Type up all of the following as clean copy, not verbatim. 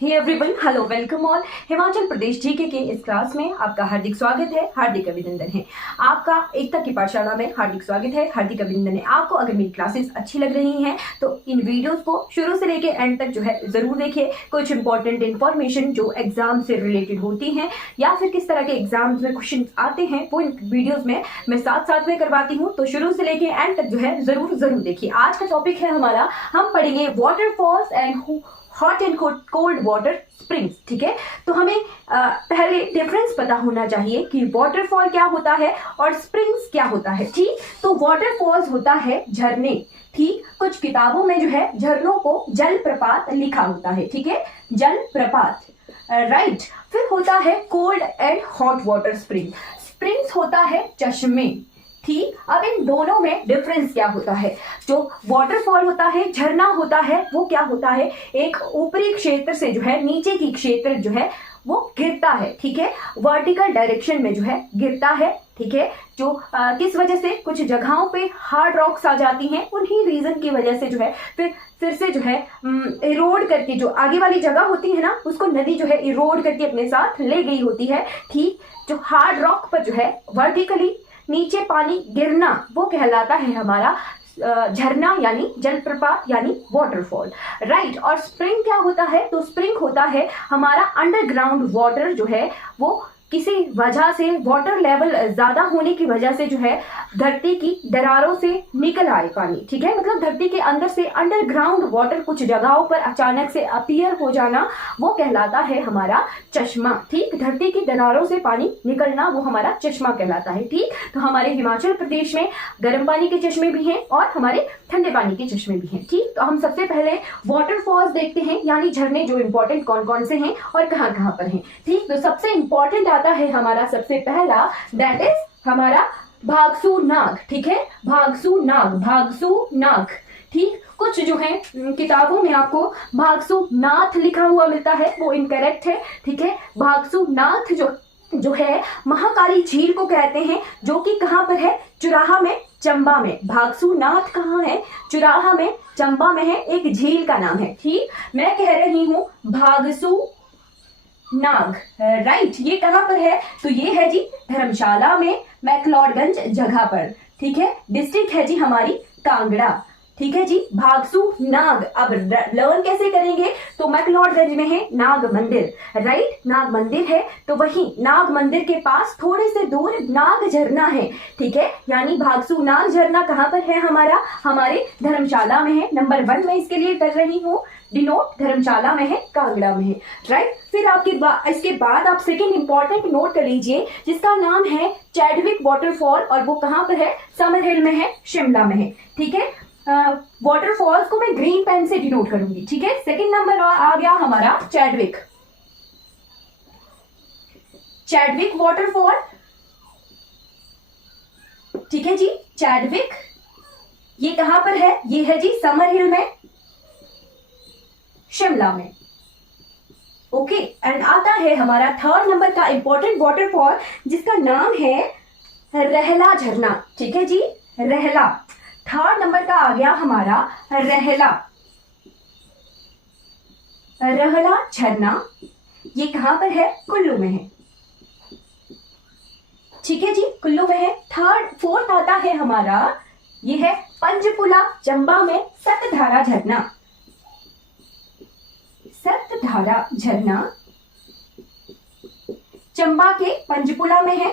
हे everyone, hello, welcome all. Himachal Pradesh GK के इस class में आपका हार्दिक स्वागत है, हार्दिक अभिनंदन है। आपका एकता की पाठशाला में हार्दिक स्वागत है, हार्दिक अभिनंदन है। आपको अगर मेरी क्लासेस अच्छी लग रही हैं तो इन वीडियोस को शुरू से लेके एंड तक जो है जरूर देखिए। कुछ इंपॉर्टेंट इन्फॉर्मेशन जो एग्जाम से रिलेटेड होती हैं या फिर किस तरह के एग्जाम्स में क्वेश्चन आते हैं वो इन वीडियोज में मैं साथ साथ में करवाती हूँ, तो शुरू से लेके एंड तक जो है जरूर देखिए। आज का टॉपिक है हमारा, हम पढ़ेंगे waterfalls and hot and cold water springs. ठीक है, तो हमें पहले डिफरेंस पता होना चाहिए कि वाटरफॉल क्या होता है और स्प्रिंग्स क्या होता है। ठीक, तो वाटरफॉल्स होता है झरने। ठीक, कुछ किताबों में जो है झरनों को जलप्रपात लिखा होता है। ठीक है, जलप्रपात, राइट। फिर होता है cold and hot water spring. Springs होता है चश्मे। ठीक, अब इन दोनों में डिफरेंस क्या होता है? जो वाटरफॉल होता है, झरना होता है, वो क्या होता है, एक ऊपरी क्षेत्र से जो है नीचे की क्षेत्र जो है वो गिरता है। ठीक है, वर्टिकल डायरेक्शन में जो है गिरता है। ठीक है, जो किस वजह से कुछ जगहों पे हार्ड रॉक्स आ जाती हैं, उन्हीं रीजन की वजह से जो है फिर से जो है इरोड करके जो आगे वाली जगह होती है ना, उसको नदी जो है इरोड करके अपने साथ ले गई होती है। ठीक, जो हार्ड रॉक पर जो है वर्टिकली नीचे पानी गिरना वो कहलाता है हमारा झरना यानी जलप्रपात यानी वाटरफॉल, राइट। और स्प्रिंग क्या होता है? तो स्प्रिंग होता है हमारा अंडरग्राउंड वाटर जो है वो किसी वजह से वाटर लेवल ज्यादा होने की वजह से जो है धरती की दरारों से निकल आए पानी। ठीक है, मतलब धरती के अंदर से अंडरग्राउंड वाटर कुछ जगहों पर अचानक से अपीयर हो जाना वो कहलाता है हमारा चश्मा। ठीक, धरती की दरारों से पानी निकलना वो हमारा चश्मा कहलाता है। ठीक, तो हमारे हिमाचल प्रदेश में गर्म पानी के चश्मे भी हैं और हमारे ठंडे पानी के चश्मे भी हैं। ठीक, तो हम सबसे पहले वाटरफॉल्स देखते हैं, यानी झरने जो इंपॉर्टेंट कौन कौन से हैं और कहाँ कहाँ पर हैं। ठीक, तो सबसे इंपॉर्टेंट आता है हमारा सबसे पहला, दैट इज हमारा भागसू नाग। ठीक है, भागसू नाग, भागसू नाग। ठीक, कुछ जो है किताबों में आपको भागसू नाथ लिखा हुआ मिलता है, वो इनकरेक्ट है। ठीक है, भागसू नाथ जो है महाकाली झील को कहते हैं, जो कि कहाँ पर है? चुराहा में, चंबा में। भागसू नाथ कहाँ है? चुराहा में, चंबा में है, एक झील का नाम है। ठीक, मैं कह रही हूं भागसू नाग, राइट। ये कहाँ पर है? तो ये है जी धर्मशाला में, मैक्लोडगंज जगह पर। ठीक है, डिस्ट्रिक्ट है जी हमारी कांगड़ा। ठीक है जी, भागसू नाग। अब लर्न कैसे करेंगे? तो मैक्लोडगंज में है नाग मंदिर, राइट। नाग मंदिर है, तो वही नाग मंदिर के पास थोड़े से दूर नाग झरना है। ठीक है, यानी भागसू नाग झरना कहाँ पर है हमारा? हमारे धर्मशाला में है। नंबर 1 में इसके लिए कर रही हूँ डिनोट, धर्मशाला में है, कांगड़ा में है, राइट। फिर इसके बाद आप सेकेंड इंपॉर्टेंट नोट कर लीजिए, जिसका नाम है चैडविक वाटरफॉल, और वो कहाँ पर है? समर हिल में है, शिमला में है। ठीक है, वाटरफॉल्स को मैं ग्रीन पेन से डिनोट करूंगी। ठीक है, सेकंड नंबर आ गया हमारा चैडविक, चैडविक वाटरफॉल। ठीक है जी, चैडविक ये कहां पर है? ये है जी समर हिल में, शिमला में। ओके, एंड आता है हमारा थर्ड नंबर का इंपॉर्टेंट वाटरफॉल, जिसका नाम है रहला झरना। ठीक है जी, रहला। थर्ड नंबर का आ गया हमारा रहला, रहला झरना। ये कहां पर है? कुल्लू में है। ठीक है जी, कुल्लू में है। फोर्थ आता है हमारा, ये है पंचपुला, चंबा में, सतधारा झरना। सतधारा झरना चंबा के पंचपुला में है।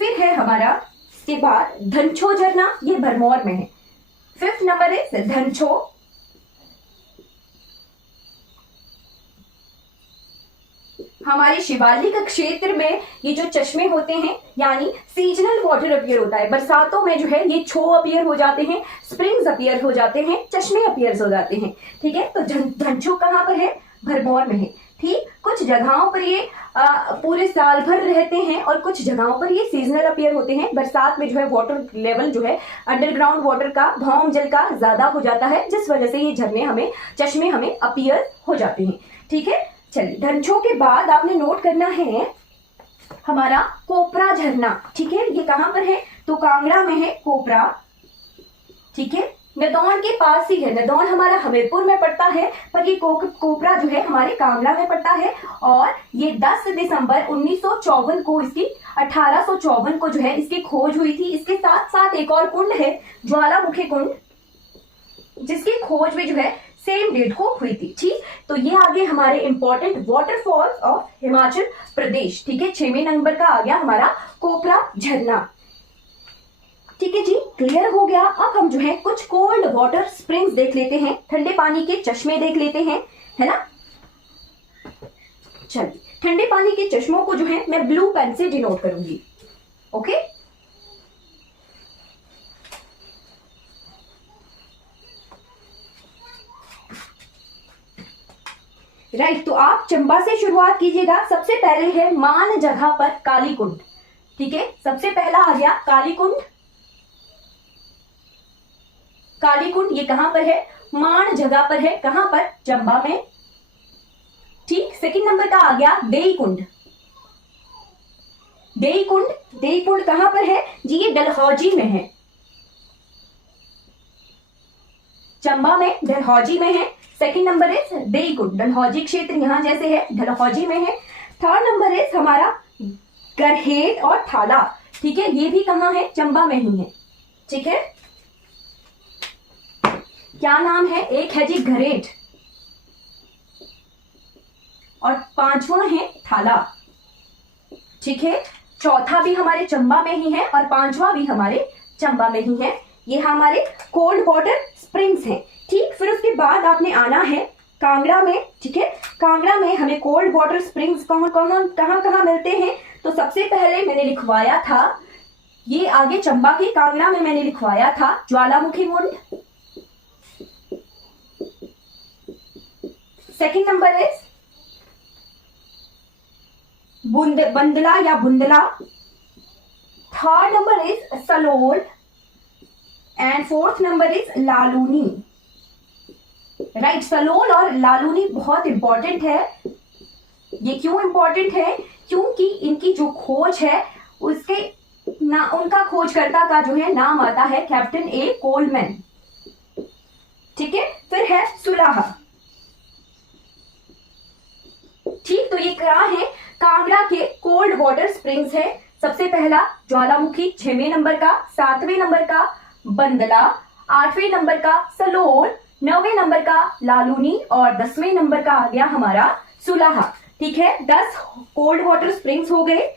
फिर है हमारा इसके बाद धनछो झरना, ये भरमौर में है। फिफ्थ नंबर है धनछो। हमारे शिवालिक क्षेत्र में ये जो चश्मे होते हैं, यानी सीजनल वाटर अपीयर होता है। बरसातों में जो है ये छो अपीयर हो जाते हैं, स्प्रिंग्स अपीयर हो जाते हैं, चश्मे अपीयर हो जाते हैं। ठीक है, तो धनछो कहाँ पर है? भरमौर में है। ठीक, कुछ जगहों पर ये पूरे साल भर रहते हैं और कुछ जगहों पर ये सीजनल अपीयर होते हैं। बरसात में जो है वाटर लेवल जो है अंडरग्राउंड वाटर का, भौम जल का ज्यादा हो जाता है, जिस वजह से ये झरने चश्मे हमें अपीयर हो जाते हैं। ठीक है, चलिए धनछो के बाद आपने नोट करना है हमारा कोपरा झरना। ठीक है, ये कहां पर है? तो कांगड़ा में है कोपरा। ठीक है, नदौन के पास ही है। नदौन हमारा हमीरपुर में पड़ता है, पर ये कोपरा जो है हमारे कांगड़ा में पड़ता है। और ये 10 दिसंबर 1954 को इसकी 1854 को जो है इसकी खोज हुई थी। इसके साथ साथ एक और कुंड है ज्वालामुखी कुंड, जिसकी खोज भी जो है सेम डेट को हुई थी। ठीक, तो ये आगे हमारे important waterfalls of Himachal Pradesh. ठीक है, 6वें नंबर का आ गया हमारा कोपरा झरना। ठीक है जी, क्लियर हो गया। अब हम जो है कुछ कोल्ड वाटर स्प्रिंग्स देख लेते हैं, ठंडे पानी के चश्मे देख लेते हैं, है ना। चलिए, ठंडे पानी के चश्मों को जो है मैं ब्लू पेन से डिनोट करूंगी। ओके, राइट, तो आप चंबा से शुरुआत कीजिएगा। सबसे पहले है मान जगह पर काली कुंड। ठीक है, सबसे पहला आ गया काली कुंड। काली कुंड ये कहां पर है? मान जगह पर है। कहां पर? चंबा में। ठीक, सेकंड नंबर का आ गया देई कुंड। देई कुंड, देई कुंड कहां पर है जी? ये डलहौजी में है, चंबा में, डलहौजी में है। सेकंड नंबर इज देई कुंड, डलहौजी क्षेत्र यहां जैसे है, डलहौजी में है। थर्ड नंबर इज हमारा गरहेट और थाला। ठीक है, ये भी कहां है? चंबा में ही है। ठीक है, क्या नाम है? एक है जी गरहेट और पांचवा है थाला। ठीक है, चौथा भी हमारे चंबा में ही है और पांचवा भी हमारे चंबा में ही है। ये हमारे कोल्ड वाटर स्प्रिंग्स हैं। ठीक, फिर उसके बाद आपने आना है कांगड़ा में। ठीक है, कांगड़ा में हमें कोल्ड वाटर स्प्रिंग्स कहां कहां मिलते हैं? तो सबसे पहले मैंने लिखवाया था, ये आगे चंबा के कांगड़ा में मैंने लिखवाया था Jwalamukhi Kund. Second number is Bandla या Bundla. Third number is Salol and fourth number is Laluni. Right, Salol और लालूनी बहुत इंपॉर्टेंट है। ये क्यों इंपॉर्टेंट है? क्योंकि इनकी जो खोज है उसके उनका खोजकर्ता का जो है नाम आता है कैप्टन ए कोलमैन। ठीक है, फिर है सुलाहा। ठीक, तो ये क्या है? कांगड़ा के कोल्ड वाटर स्प्रिंग्स है। सबसे पहला ज्वालामुखी 6वें नंबर का, 7वें नंबर का बंदला, 8वें नंबर का सलोल, 9वें नंबर का लालूनी और 10वें नंबर का आ गया हमारा सुलाहा। ठीक है, 10 कोल्ड वाटर स्प्रिंग्स हो गए।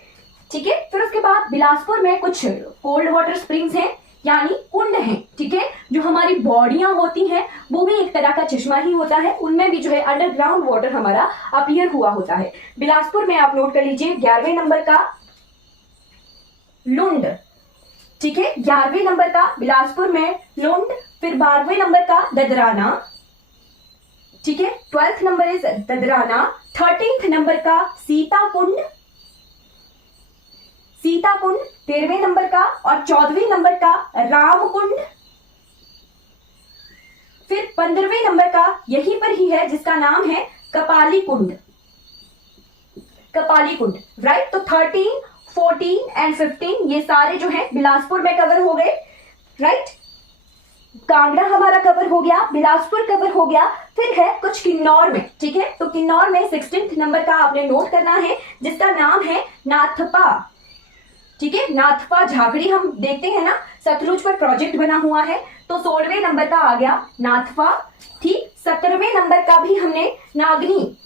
ठीक है, फिर उसके बाद बिलासपुर में कुछ कोल्ड वाटर स्प्रिंग्स हैं, यानी कुंड हैं। ठीक है, जो हमारी बॉडियां होती हैं वो भी एक तरह का चश्मा ही होता है, उनमें भी जो है अंडरग्राउंड वाटर हमारा अपीयर हुआ होता है। बिलासपुर में आप नोट कर लीजिए 11वें नंबर का लुंड। ठीक है, 11वें नंबर का बिलासपुर में लुंड। फिर 12वें नंबर का ददराना। ठीक है, 12th number is ददराना। 13th number का सीताकुंड। सीताकुंड 13वें नंबर का और 14वें नंबर का रामकुंड। फिर 15वें नंबर का यहीं पर ही है जिसका नाम है कपाली कुंड। कपाली कुंड, राइट। तो 13, 14 एंड 15 ये सारे जो है बिलासपुर में कवर हो गए, राइट। कांगड़ा हमारा कवर हो गया, बिलासपुर कवर हो गया। फिर है कुछ किन्नौर में। ठीक है, तो किन्नौर में 16th नंबर का आपने नोट करना है जिसका नाम है नाथपा। ठीक है, नाथपा झाकड़ी हम देखते हैं ना, सतलुज पर प्रोजेक्ट बना हुआ है, तो 16वें नंबर का आ गया नाथपा। ठीक, 17वें नंबर का भी हमने नागनी।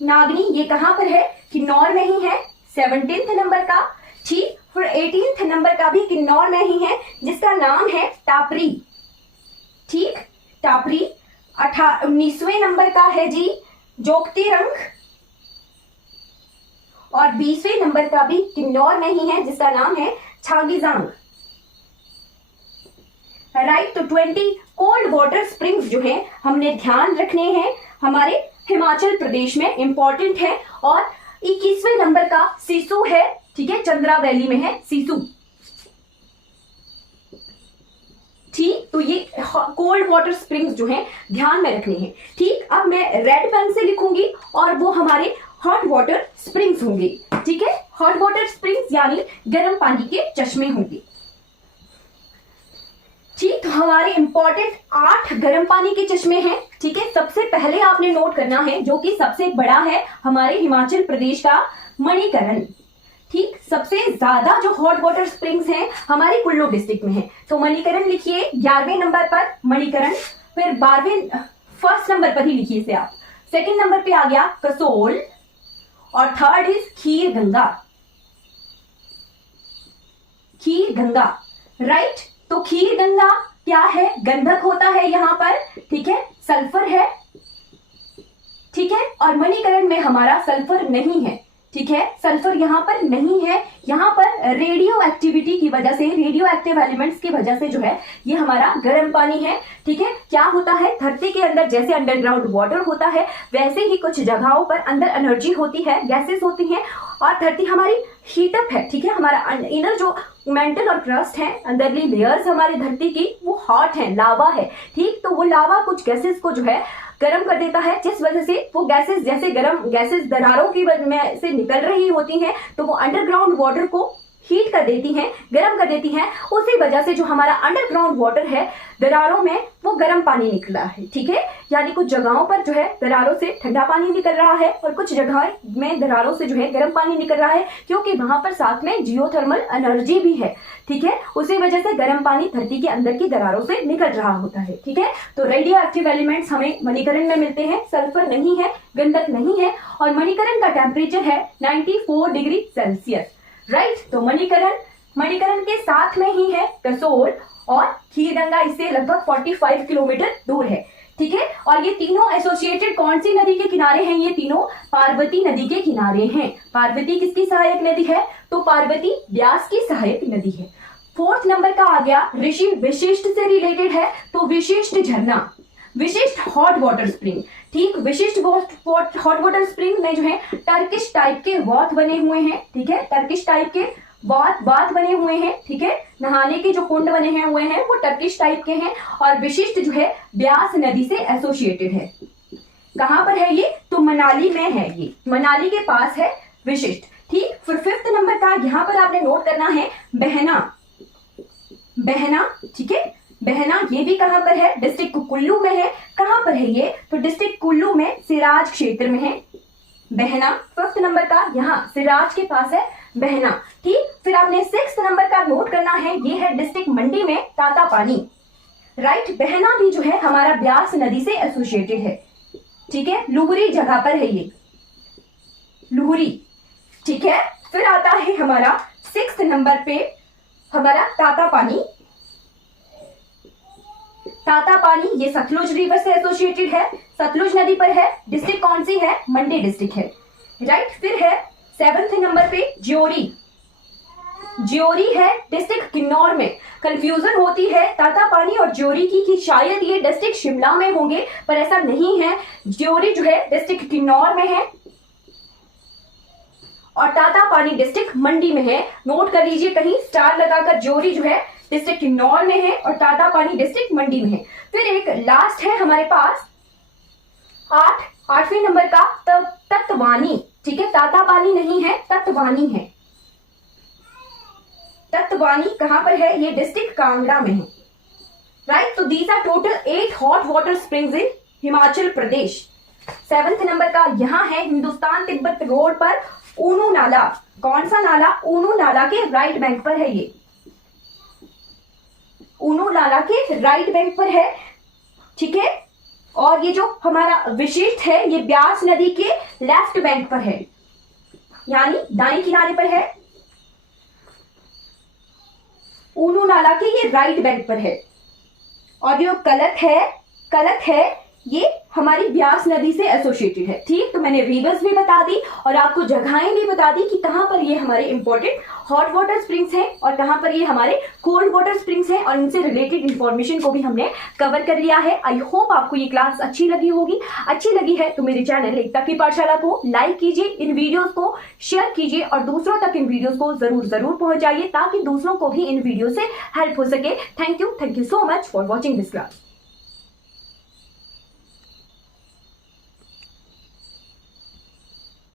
नागनी ये कहां पर है? किन्नौर में ही है, 17th नंबर का। ठीक, फिर 18th नंबर का भी किन्नौर में ही है जिसका नाम है टापरी। ठीक, टापरी। 19वें नंबर का है जी जोगतीरंग और 20वें नंबर का भी किन्नौर में ही है जिसका नाम है छांगीजांग, राइट। तो 20 कोल्ड वाटर स्प्रिंग्स जो है हमने ध्यान रखने हैं, हमारे हिमाचल प्रदेश में इंपॉर्टेंट है। और 21वें नंबर का सिसु है। ठीक है, चंद्रा वैली में है सिसु। ठीक, तो ये कोल्ड वाटर स्प्रिंग्स जो है ध्यान में रखने हैं। ठीक, अब मैं रेड पेन से लिखूंगी और वो हमारे हॉट वाटर स्प्रिंग्स होंगे। ठीक है, हॉट वाटर स्प्रिंग्स यानी गर्म पानी के चश्मे होंगे। ठीक, तो हमारे इंपॉर्टेंट 8 गर्म पानी के चश्मे हैं। ठीक है, सबसे पहले आपने नोट करना है जो कि सबसे बड़ा है हमारे हिमाचल प्रदेश का मणिकरण। ठीक, सबसे ज्यादा जो हॉट वाटर स्प्रिंग्स हैं हमारे कुल्लू डिस्ट्रिक्ट में है। तो मणिकरण लिखिए 11वें नंबर पर मणिकरण, फिर 12वें फर्स्ट नंबर पर ही लिखिए इसे आप। सेकंड नंबर पे आ गया कसोल और third is kheer Ganga. Kheer Ganga, right. तो खीर गंगा क्या है? गंधक होता है यहाँ पर, ठीक है, सल्फर है, ठीक है। और मणिकरण में हमारा सल्फर नहीं है, ठीक है, सल्फर यहाँ पर नहीं है। यहाँ पर रेडियो एक्टिविटी की वजह से, रेडियो एक्टिव एलिमेंट्स की वजह से जो है ये हमारा गर्म पानी है। ठीक है, क्या होता है धरती के अंदर जैसे अंडरग्राउंड वाटर होता है वैसे ही कुछ जगहों पर अंदर एनर्जी होती है, गैसेस होती हैं और धरती हमारी हीटअप है। ठीक है, हमारा इनर जो मेंटल और क्रस्ट है, अंदरली लेयर्स हमारे धरती की वो हॉट है, लावा है। ठीक, तो वो लावा कुछ गैसेस को जो है गर्म कर देता है, जिस वजह से वो गैसेस जैसे गर्म गैसेस दरारों की वजह में से निकल रही होती हैं तो वो अंडरग्राउंड वाटर को हीट कर देती हैं, गर्म कर देती हैं। उसी वजह से जो हमारा अंडरग्राउंड वाटर है दरारों में वो गर्म पानी निकला है। ठीक है, यानी कुछ जगहों पर जो है दरारों से ठंडा पानी निकल रहा है और कुछ जगह में दरारों से जो है गर्म पानी निकल रहा है, क्योंकि वहां पर साथ में जियोथर्मल एनर्जी भी है। ठीक है, उसी वजह से गर्म पानी धरती के अंदर की दरारों से निकल रहा होता है। ठीक है, तो रेडियो एक्टिव एलिमेंट्स हमें मणिकरण में मिलते हैं, सल्फर नहीं है, गंधक नहीं है और मणिकरण का टेम्परेचर है 94 डिग्री सेल्सियस, राइट। तो मणिकरण के साथ में ही है कसोल और खीरगंगा, इससे लगभग 45 किलोमीटर दूर है। ठीक है, और ये तीनों एसोसिएटेड कौन सी नदी के किनारे हैं? ये तीनों पार्वती नदी के किनारे हैं। पार्वती किसकी सहायक नदी है? तो पार्वती व्यास की सहायक नदी है। फोर्थ नंबर का आ गया ऋषि विशिष्ट से रिलेटेड है, तो विशिष्ट झरना, विशिष्ट हॉट वाटर स्प्रिंग। ठीक, विशिष्ट हॉट वाटर स्प्रिंग में जो है टर्किश टाइप के वॉथ बने हुए हैं। ठीक है, टर्किश टाइप के बाथ बने हुए हैं। ठीक है, नहाने के जो कुंड बने हैं हुए हैं वो टर्किश टाइप के हैं और विशिष्ट जो है ब्यास नदी से एसोसिएटेड है। कहां पर है ये? तो मनाली में है, ये मनाली के पास है विशिष्ट। ठीक, फिर फिफ्थ नंबर का यहाँ पर आपने नोट करना है बहना। बहना, ठीक है, बहना ये भी कहां पर है? डिस्ट्रिक्ट कुल्लू में है। कहां पर है ये? तो डिस्ट्रिक्ट कुल्लू में सिराज क्षेत्र में है बहना। फिफ्थ नंबर का यहाँ सिराज के पास है बहना। ठीक, फिर आपने सिक्स्थ नंबर का नोट करना है, ये है डिस्ट्रिक्ट मंडी में तातापानी, राइट। बहना भी जो है हमारा ब्यास नदी से एसोसिएटेड है। ठीक है, लुहरी जगह पर है ये, लुहरी। ठीक है, फिर आता है हमारा सिक्स्थ नंबर पे हमारा तातापानी। तातापानी ये सतलुज रिवर से एसोसिएटेड है, सतलुज नदी पर है। डिस्ट्रिक्ट कौन सी है? मंडी डिस्ट्रिक्ट है, राइट। फिर है सेवेंथ नंबर पे ज्योरी। ज्योरी है डिस्ट्रिक्ट किन्नौर में। कंफ्यूजन होती है तातापानी और ज्योरी की कि शायद ये डिस्ट्रिक्ट शिमला में होंगे, पर ऐसा नहीं है। ज्योरी जो है डिस्ट्रिक्ट किन्नौर में है और तातापानी डिस्ट्रिक्ट मंडी में है। नोट कर लीजिए कहीं स्टार लगाकर, ज्योरी जो है डिस्ट्रिक्ट किन्नौर में है और तातापानी डिस्ट्रिक्ट मंडी में है। फिर एक लास्ट है हमारे पास आठवें नंबर का तत्वानी। ठीक है, तातापानी नहीं है, तत्वानी है। तत्वानी कहां पर है? ये डिस्ट्रिक्ट कांगड़ा में है, राइट। तो these are total 8 hot water springs in Himachal Pradesh. Seventh number का यहाँ है हिंदुस्तान तिब्बत रोड पर ऊनू नाला। कौन सा नाला? ऊनू नाला के राइट बैंक पर है ये, ऊनू नाला के राइट बैंक पर है। ठीक है, और ये जो हमारा विशिष्ट है ये ब्यास नदी के लेफ्ट बैंक पर है, यानी दाएं किनारे पर है। ऊनू नाला के ये राइट बैंक पर है। और जो कलक है ये हमारी ब्यास नदी से एसोसिएटेड है। ठीक, तो मैंने रिवर्स भी बता दी और आपको जगहें भी बता दी कि कहां पर ये हमारे इंपॉर्टेंट हॉट वाटर स्प्रिंग्स हैं और कहां पर ये हमारे कोल्ड वाटर स्प्रिंग्स हैं, और इनसे रिलेटेड इंफॉर्मेशन को भी हमने कवर कर लिया है। आई होप आपको ये क्लास अच्छी लगी होगी। अच्छी लगी है तो मेरे चैनल एकता की पाठशाला को लाइक कीजिए, इन वीडियोस को शेयर कीजिए और दूसरों तक इन वीडियोस को जरूर पहुंचाइए ताकि दूसरों को भी इन वीडियो से हेल्प हो सके। Thank you so much for watching this class.